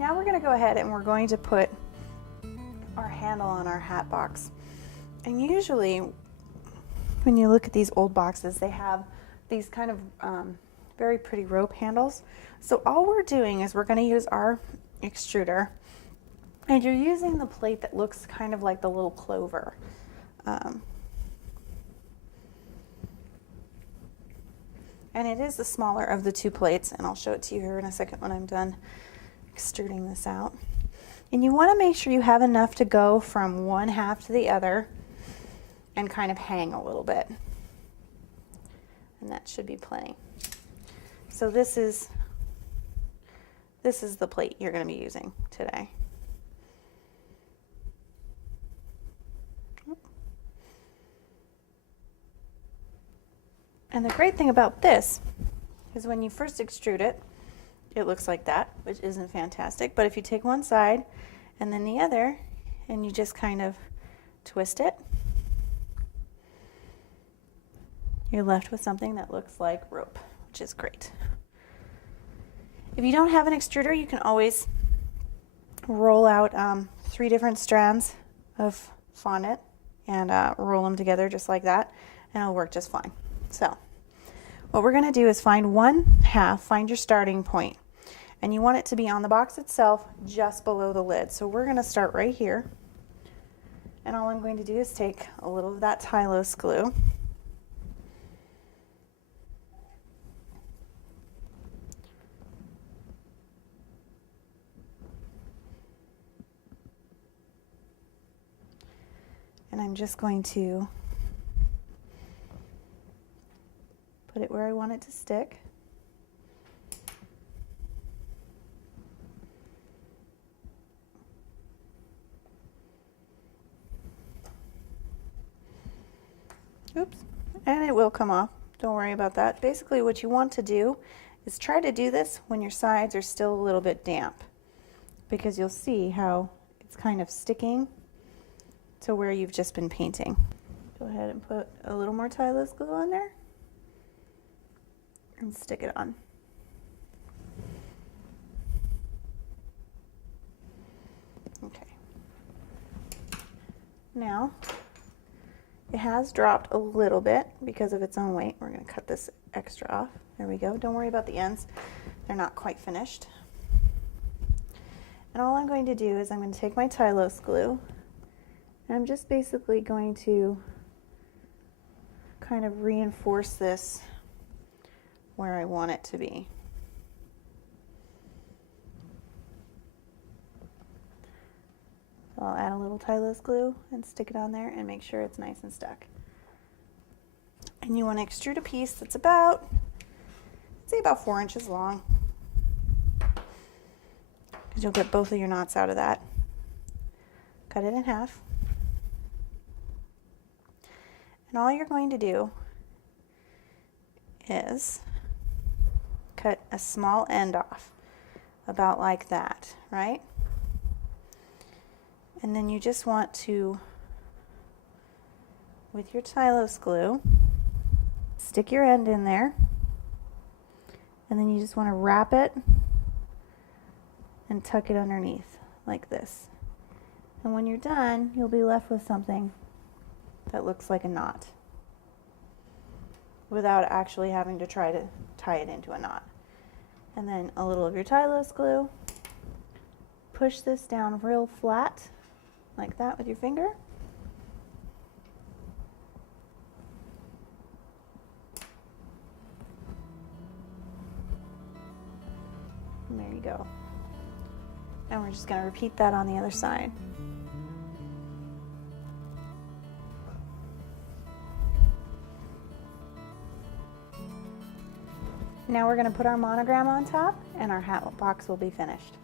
Now we're going to go ahead and we're going to put our handle on our hat box. And usually when you look at these old boxes, they have these kind of very pretty rope handles. So all we're doing is we're going to use our extruder, and you're using the plate that looks kind of like the little clover. And it is the smaller of the two plates, and I'll show it to you here in a second when I'm done extruding this out. And you want to make sure you have enough to go from one half to the other and kind of hang a little bit. And that should be plenty. So this is the plate you're going to be using today. And the great thing about this is when you first extrude it, it looks like that, which isn't fantastic. But if you take one side and then the other, and you just kind of twist it, you're left with something that looks like rope, which is great. If you don't have an extruder, you can always roll out 3 different strands of fondant and roll them together just like that, and it'll work just fine. So what we're going to do is find one half, find your starting point, and you want it to be on the box itself just below the lid. So we're going to start right here, and all I'm going to do is take a little of that tylose glue, and I'm just going to put it where I want it to stick. Oops, and it will come off. Don't worry about that. Basically what you want to do is try to do this when your sides are still a little bit damp, because you'll see how it's kind of sticking to where you've just been painting. Go ahead and put a little more tylose glue on there and stick it on. Okay. Now, it has dropped a little bit because of its own weight. We're going to cut this extra off. There we go. Don't worry about the ends. They're not quite finished. And all I'm going to do is I'm going to take my tylose glue, and I'm just basically going to kind of reinforce this where I want it to be. So I'll add a little tylose glue and stick it on there and make sure it's nice and stuck. And you want to extrude a piece that's about, say about 4 inches long, because you'll get both of your knots out of that. Cut it in half. And all you're going to do is cut a small end off, about like that, right? And then you just want to, with your tylose glue, stick your end in there, and then you just want to wrap it and tuck it underneath like this. And when you're done, you'll be left with something that looks like a knot without actually having to try to tie it into a knot. And then a little of your tylose glue, push this down real flat like that with your finger. And there you go. And we're just going to repeat that on the other side. Now we're going to put our monogram on top, and our hat box will be finished.